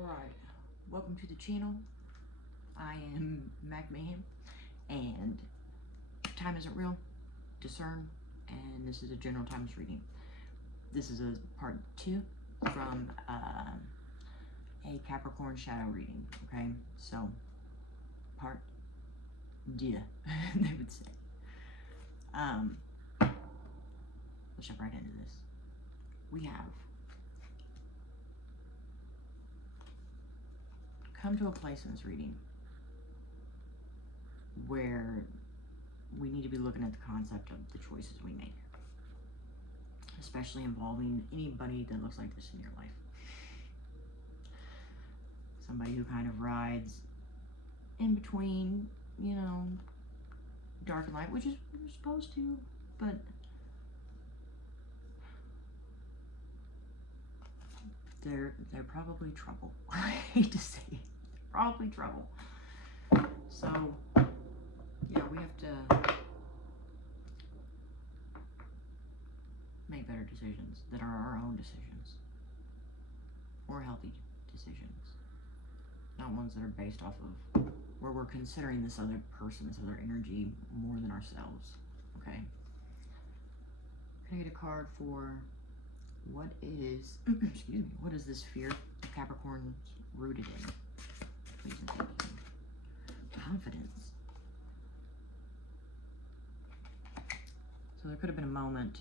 Alright, welcome to the channel. I am Mac Mayhem, and time isn't real, discern, and this is a general times reading. This is a part 2 from a Capricorn shadow reading, okay? So, part 2, they would say. Let's jump right into this. We have come to a place in this reading where we need to be looking at the concept of the choices we make, especially involving anybody that looks like this in your life. Somebody who kind of rides in between, you know, dark and light, which is what you're supposed to, but they're probably trouble. I hate to say it. Probably trouble. So, yeah, we have to make better decisions that are our own decisions. Or healthy decisions. Not ones that are based off of where we're considering this other person, this other energy, more than ourselves. Okay? Can I get a card for what is, excuse me, what is this fear of Capricorn rooted in? Please and thank you. Confidence. So there could have been a moment,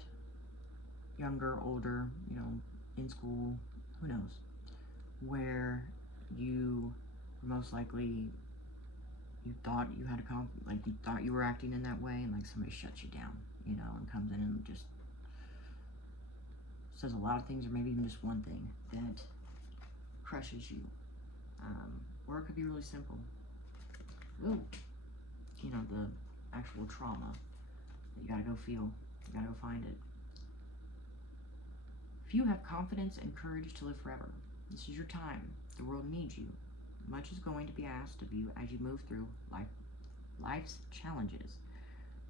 younger, older, you know, in school, who knows, where you most likely, you thought you had a you thought you were acting in that way, and like somebody shuts you down, you know, and comes in and just says a lot of things, or maybe even just one thing that crushes you. Or it could be really simple. Ooh, you know, the actual trauma that you gotta go feel, you gotta go find it. If you have confidence and courage to live forever, this is your time. The world needs you. Much is going to be asked of you as you move through life's challenges.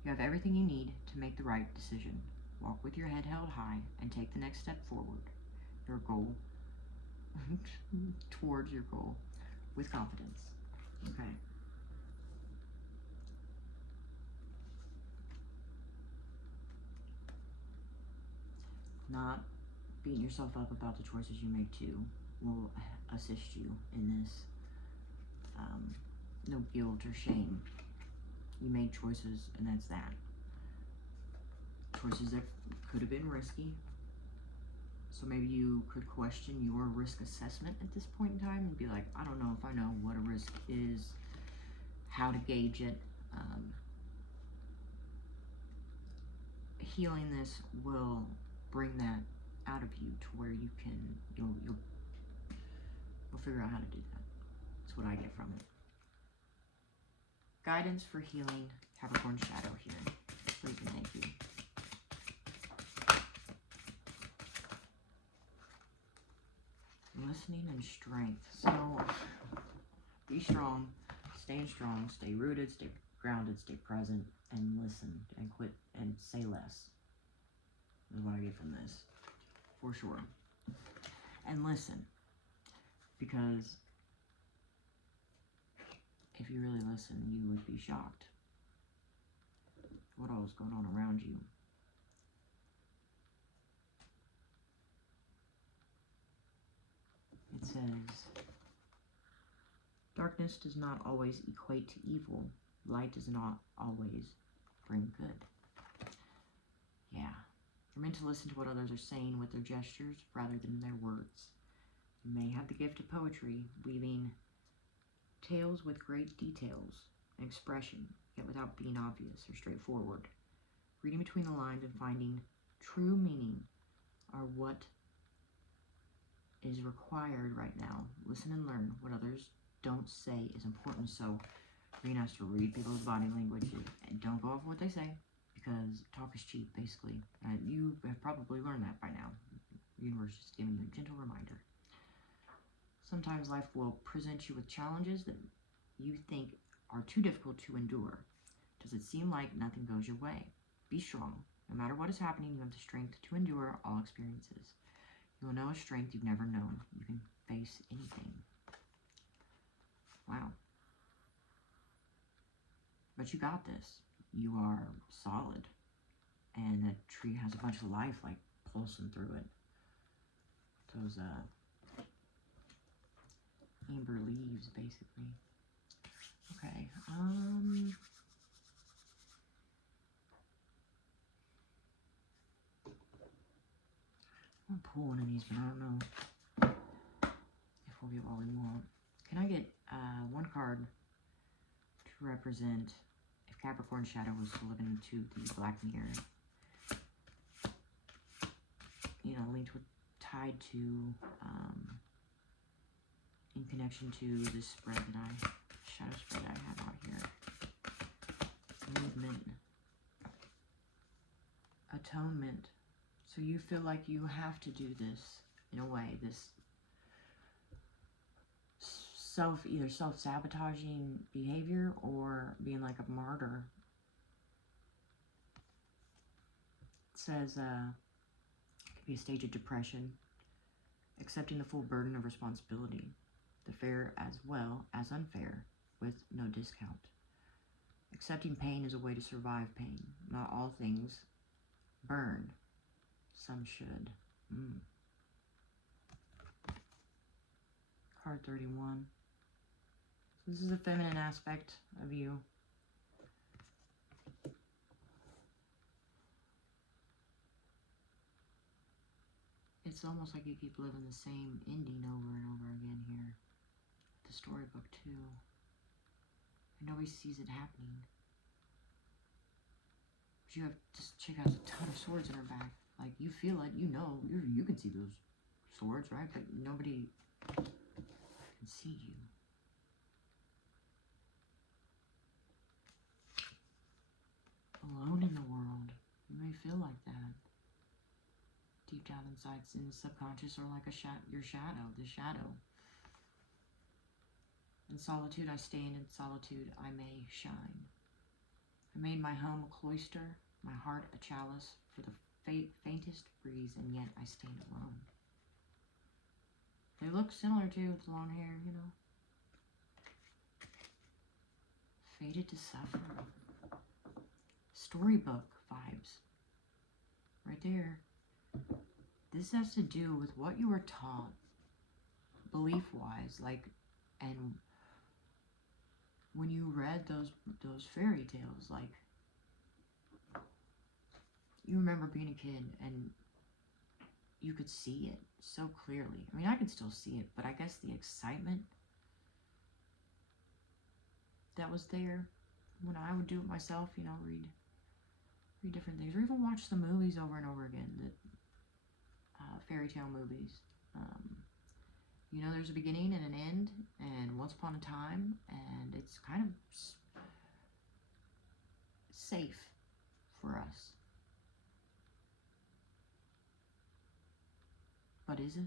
You have everything you need to make the right decision. Walk with your head held high and take the next step forward. Your goal, towards your goal, with confidence. Okay. Not beating yourself up about the choices you make too will assist you in this. No guilt or shame. You made choices, and that's that. Choices that could have been risky. So maybe you could question your risk assessment at this point in time and be like, I don't know if I know what a risk is, how to gauge it. Healing this will bring that out of you to where you can, you'll figure out how to do that. That's what I get from it. Guidance for healing Capricorn shadow here. Please and thank you. Listening and strength. So, be strong, stay rooted, stay grounded, stay present, and listen, and quit, and say less. Is what I get from this, for sure. And listen, because if you really listen, you would be shocked what all is going on around you. It says, darkness does not always equate to evil. Light does not always bring good. Yeah. You're meant to listen to what others are saying with their gestures rather than their words. You may have the gift of poetry, weaving tales with great details and expression, yet without being obvious or straightforward. Reading between the lines and finding true meaning are what is required right now. Listen and learn. What others don't say is important. So you're going to have to read people's body language and don't go off what they say, because talk is cheap, basically. You have probably learned that by now. The universe is giving you a gentle reminder. Sometimes life will present you with challenges that you think are too difficult to endure. Does it seem like nothing goes your way? Be strong. No matter what is happening, you have the strength to endure all experiences. You will know a strength you've never known. You can face anything. But you got this. You are solid. And that tree has a bunch of life, like, pulsing through it. Those, amber leaves, basically. Okay, I'm gonna pull one of these, but I don't know if we'll get what we want. Can I get, one card to represent if Capricorn shadow was to look into the black mirror? You know, linked with, tied to, in connection to this spread that shadow spread I have out here. Movement. Atonement. So you feel like you have to do this, in a way, this either self-sabotaging behavior or being like a martyr. It says, it could be a stage of depression, accepting the full burden of responsibility, the fair as well as unfair, with no discount. Accepting pain is a way to survive pain. Not all things burn. Some should. Card 31. So this is a feminine aspect of you. It's almost like you keep living the same ending over and over again here. The storybook too. And nobody sees it happening. But you have, this chick has a ton of swords in her back. Like, you feel it, you know, you can see those swords, right? But nobody can see you. Alone in the world. You may feel like that. Deep down inside, it's in the subconscious, or like your shadow, the shadow. In solitude I stand, in solitude I may shine. I made my home a cloister, my heart a chalice for the faintest breeze, and yet I stand alone. They look similar too, with long hair, you know. Fated to suffer. Storybook vibes. Right there. This has to do with what you were taught, belief-wise, like, and when you read those fairy tales, like, you remember being a kid and you could see it so clearly. I mean, I can still see it, but I guess the excitement that was there when I would do it myself, you know, read different things, or even watch the movies over and over again, the fairy tale movies. You know, there's a beginning and an end, and once upon a time, and it's kind of safe for us. But is it?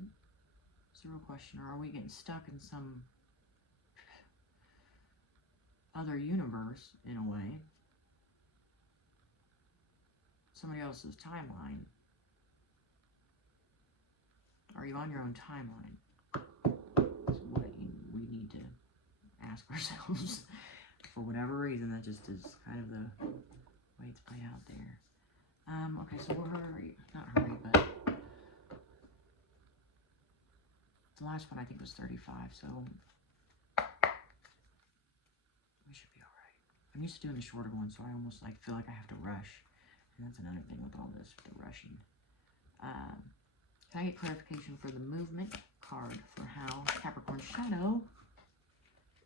It's a real question. Or are we getting stuck in some other universe, in a way? Somebody else's timeline? Are you on your own timeline? That's what we need to ask ourselves. For whatever reason, that just is kind of the way it's played out there. Okay, so we'll hurry. Not hurry, but the last one I think was 35, so we should be alright. I'm used to doing the shorter one, so I almost like feel like I have to rush. And that's another thing with all this, with the rushing. Can I get clarification for the movement card for how Capricorn shadow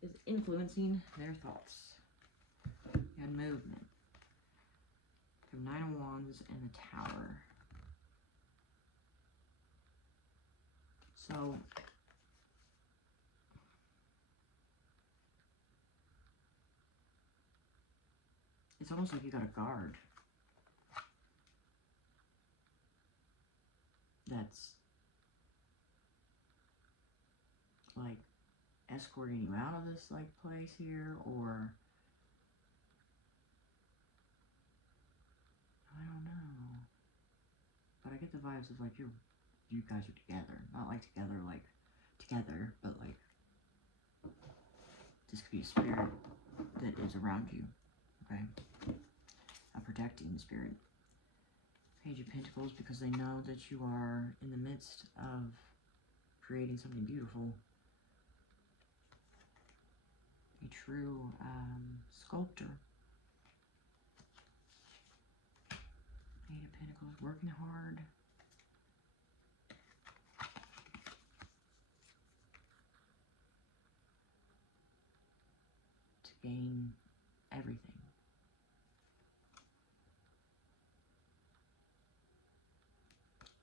is influencing their thoughts and movement? The Nine of Wands and the Tower. So it's almost like you got a guard that's like escorting you out of this like place here, or I don't know. But I get the vibes of like you guys are together. Not like together, but like this could be a spirit that is around you. Okay. A protecting spirit. Page of Pentacles, because they know that you are in the midst of creating something beautiful. A true sculptor. Eight of Pentacles, working hard. To gain everything.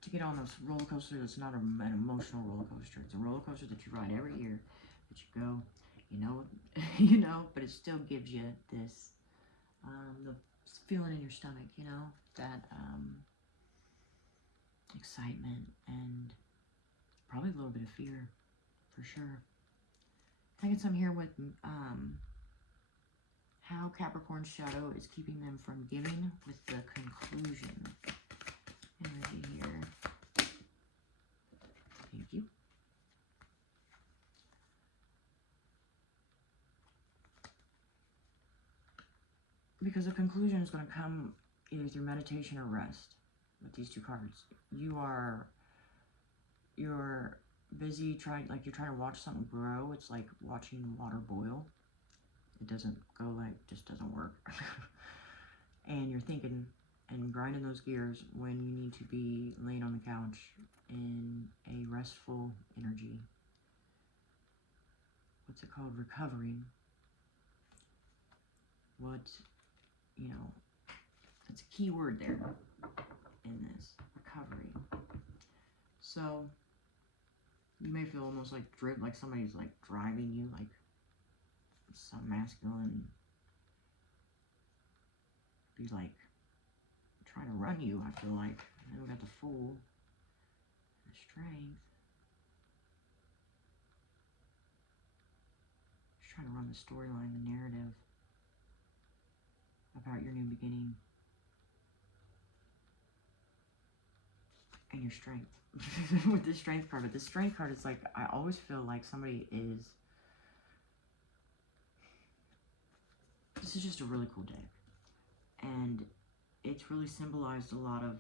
To get on this roller coaster that's not an emotional roller coaster. It's a roller coaster that you ride every year. That you go, you know, but it still gives you this, the feeling in your stomach, you know, that excitement and probably a little bit of fear, for sure. I get some here with how Capricorn's shadow is keeping them from giving with the conclusion. Energy here. Thank you. Because the conclusion is going to come either through meditation or rest with these two cards. You're busy trying, like you're trying to watch something grow. It's like watching water boil. It doesn't go like, just doesn't work. And you're thinking and grinding those gears when you need to be laying on the couch in a restful energy. What's it called? Recovering. What, you know, it's a key word there in this. Recovery. So, you may feel almost like like somebody's like driving you, like some masculine be like trying to run you, I feel like. And then we got the Fool, the Strength. Just trying to run the storyline, the narrative about your new beginning. And your strength. With the Strength card. But the Strength card is like, I always feel like somebody is... This is just a really cool deck. And it's really symbolized a lot of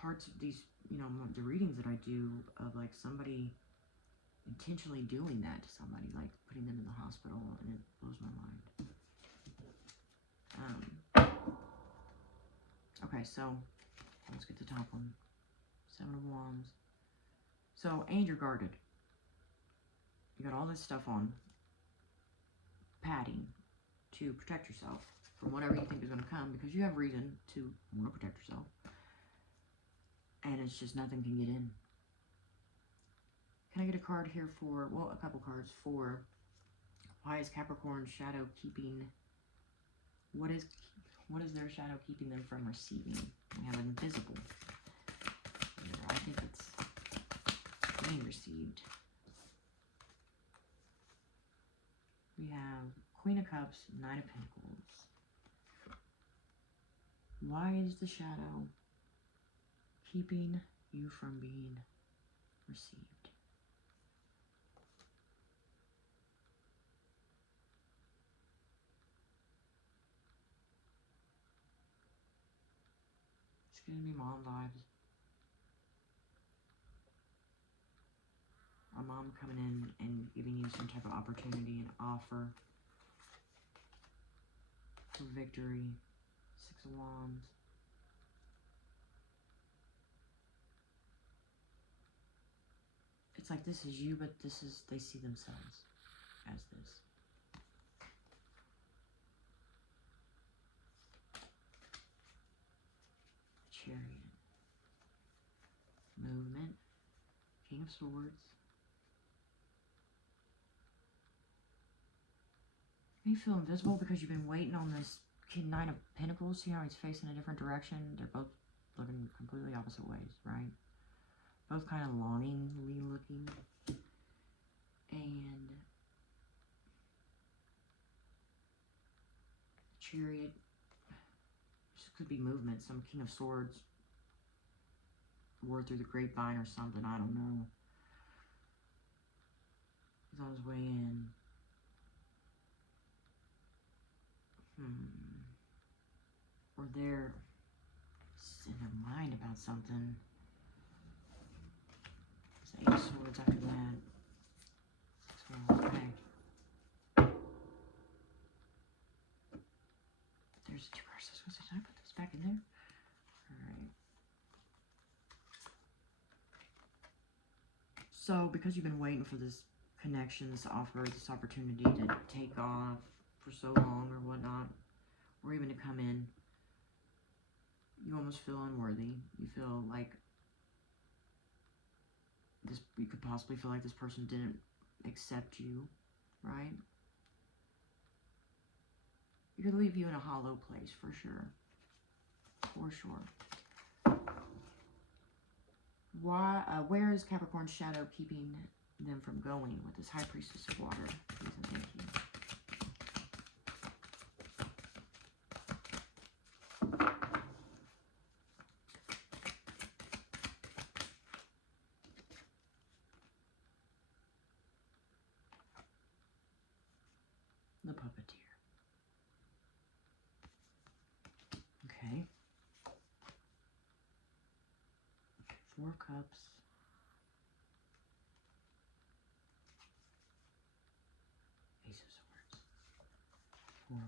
parts of these, you know, the readings that I do of like somebody intentionally doing that to somebody, like putting them in the hospital, and it blows my mind. Okay, so let's get the top one. 7 of Wands. So, and you're guarded. You got all this stuff on. Padding to protect yourself from whatever you think is going to come, because you have reason to want to protect yourself. And it's just nothing can get in. Can I get a card here for, well, a couple cards for why is Capricorn's shadow keeping, what is their shadow keeping them from receiving? We have invisible. I think it's being received. We have Queen of Cups, 9 of Pentacles. Why is the shadow keeping you from being received? It's giving me mom vibes. A mom coming in and giving you some type of opportunity and offer for victory. 6 of Wands. It's like this is you, but this is, they see themselves as this. Chariot. Movement. King of Swords. You feel invisible because you've been waiting on this 9 of Pentacles. See how he's facing a different direction? They're both looking completely opposite ways, right? Both kind of longingly looking. And Chariot. This could be movement. Some King of Swords. Word through the grapevine or something. I don't know. He's on his way in. Or they're in their mind about something. It's the Eight of Swords after that. So, okay. There's two cards. I was going to say, did I put this back in there? Alright. So, because you've been waiting for this connection, this offer, this opportunity to take off for so long or whatnot, or even to come in, you almost feel unworthy. You feel like this, you could possibly feel like this person didn't accept you, right? It could leave you in a hollow place for sure. For sure. Where is Capricorn's shadow keeping them from going with this High Priestess of Water? Please and thank you. The Puppeteer. Okay. Four of Cups. Ace of Swords. Four of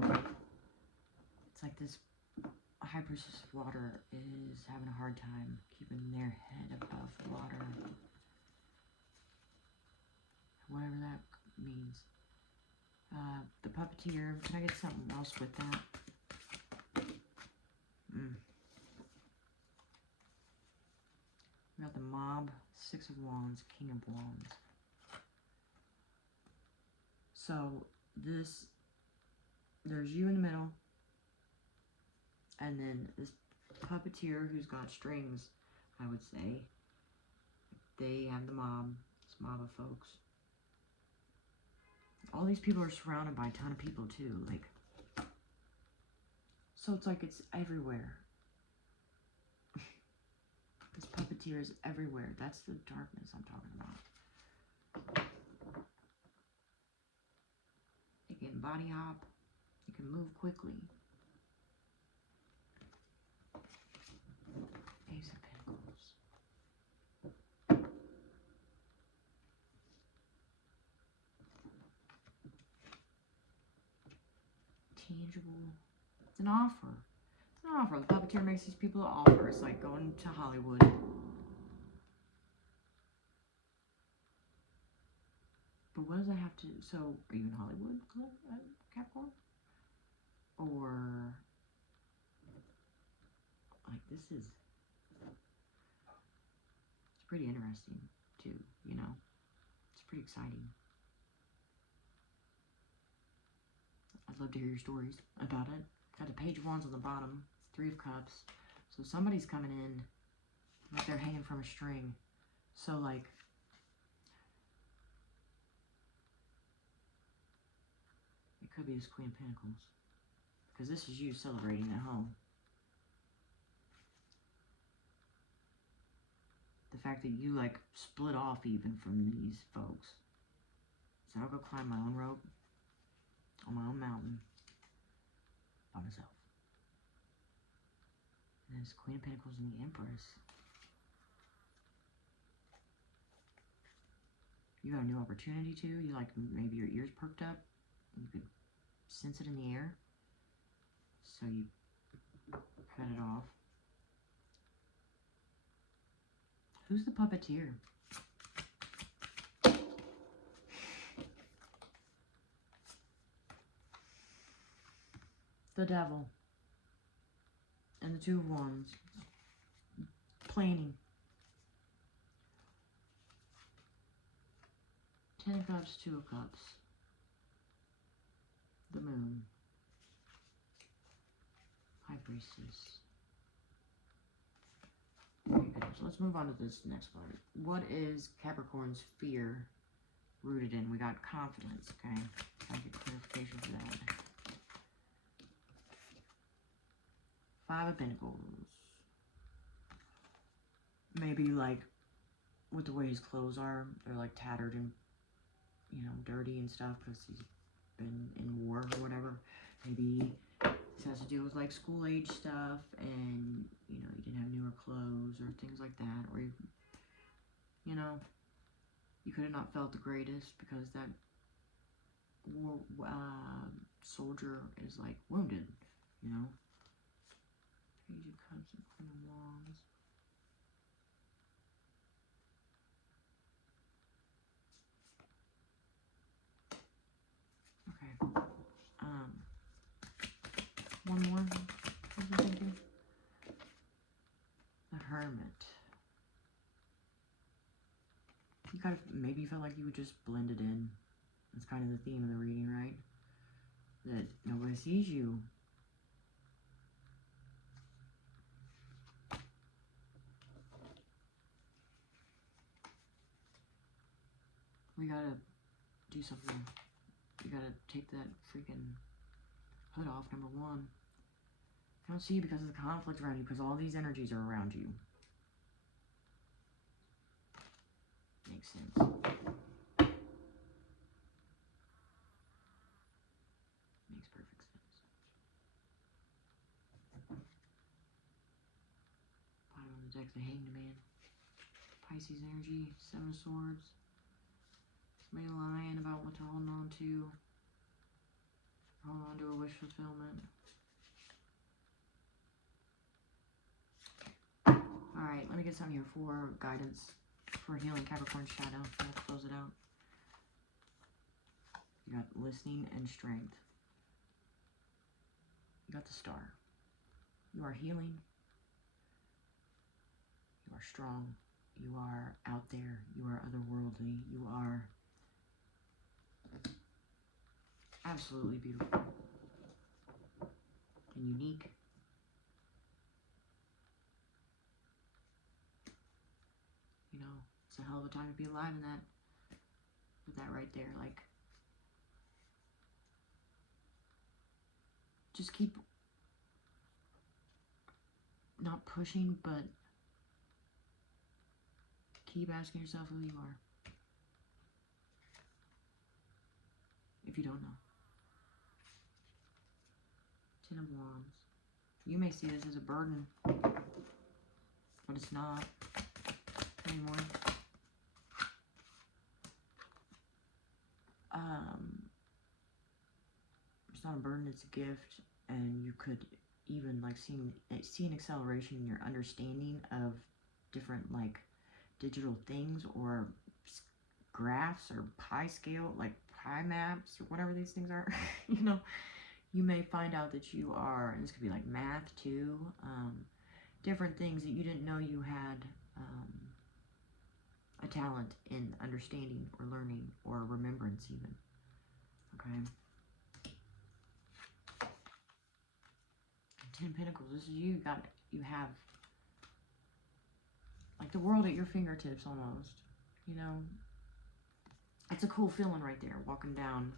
Wands. It's like this High Priestess of Water is having a hard time keeping their head above water. Whatever that means. The Puppeteer. Can I get something else with that? We got the Mob, Six of Wands, King of Wands. So there's you in the middle, and then this Puppeteer who's got strings, I would say. They have the mob, this mob of folks. All these people are surrounded by a ton of people too, like, so it's like it's everywhere. This Puppeteer is everywhere. That's the darkness I'm talking about. It can body hop. It can move quickly. Ace of Pentacles. Tangible. It's an offer. It's an offer. The Puppeteer makes these people an offer. It's like going to Hollywood. But what does that have to... So, are you in Hollywood, Capricorn? Or... like, this is... it's pretty interesting, too, you know? It's pretty exciting. I'd love to hear your stories about it. Got the Page of Wands on the bottom. Three of Cups. So somebody's coming in like they're hanging from a string. So, like... it could be this Queen of Pentacles. Because this is you celebrating at home. The fact that you, like, split off even from these folks. So I'll go climb my own rope. On my own mountain. By myself. And there's Queen of Pentacles and the Empress. You got a new opportunity too. You, like, maybe your ears perked up. You could sense it in the air. So you cut it off. Who's the Puppeteer? The Devil. And the Two of Wands. Planning. 10 of Cups, 2 of Cups. The Moon. High Priestess. Very good. So let's move on to this next part. What is Capricorn's fear rooted in? We got confidence, okay? Trying to get clarification for that. 5 of Pentacles. Maybe, like, with the way his clothes are, they're, like, tattered and you know, dirty and stuff because he's been in war or whatever. Maybe this has to do with like school age stuff, and you know, you didn't have newer clothes or things like that, or you know, you could have not felt the greatest because that war soldier is like wounded, you know. Page of Cups and Queen of Wands. Okay. One more. What was I thinking? The Hermit. You gotta, maybe you felt like you would just blend it in. That's kind of the theme of the reading, right? That nobody sees you. We gotta do something. You gotta take that freaking hood off, number one. I don't see you because of the conflict around you, because all these energies are around you. Makes sense. Makes perfect sense. Bottom of the deck's the Hanged Man. Pisces energy, Seven of Swords. Somebody lying about what to hold on to. Hold on to a wish fulfillment. Alright, let me get some here for guidance for healing Capricorn shadow. Let's close it out. You got listening and strength. You got the Star. You are healing. You are strong. You are out there. You are otherworldly. You are absolutely beautiful and unique. You know, it's a hell of a time to be alive in that. With that right there, like, just keep not pushing, but keep asking yourself who you are. If you don't know. Ten of Wands. You may see this as a burden, but it's not anymore. It's not a burden, it's a gift, and you could even like see an acceleration in your understanding of different like digital things or graphs or pie scale, like pie maps or whatever these things are. You know, you may find out that you are, and this could be like math too, different things that you didn't know you had a talent in understanding or learning or remembrance even. Okay. 10 Pentacles, this is you. You have like the world at your fingertips almost, you know. It's a cool feeling right there, walking down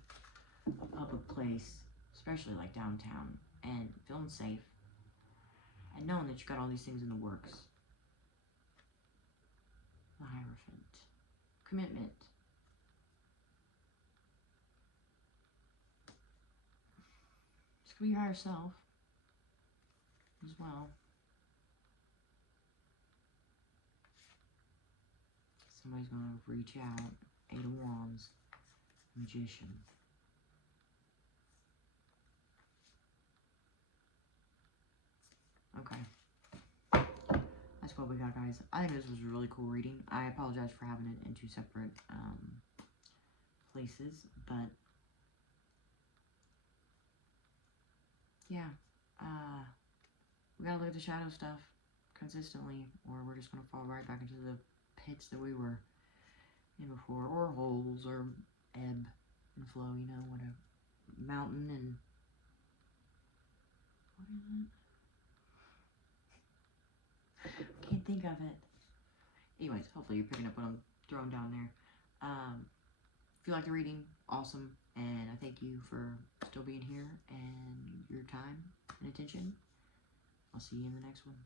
a public place, especially like downtown, and feeling safe, and knowing that you got all these things in the works. The Hierophant. Commitment. This could be your higher self as well. Somebody's going to reach out. Eight of Wands. Magician. Okay. That's what we got, guys. I think this was a really cool reading. I apologize for having it in two separate places, but yeah, we gotta look at the shadow stuff consistently, or we're just gonna fall right back into the pits that we were in before, or holes, or ebb and flow, you know, whatever. Mountain and what is it? I can't think of it. Anyways, hopefully you're picking up what I'm throwing down there. If you like the reading, awesome, and I thank you for still being here and your time and attention. I'll see you in the next one.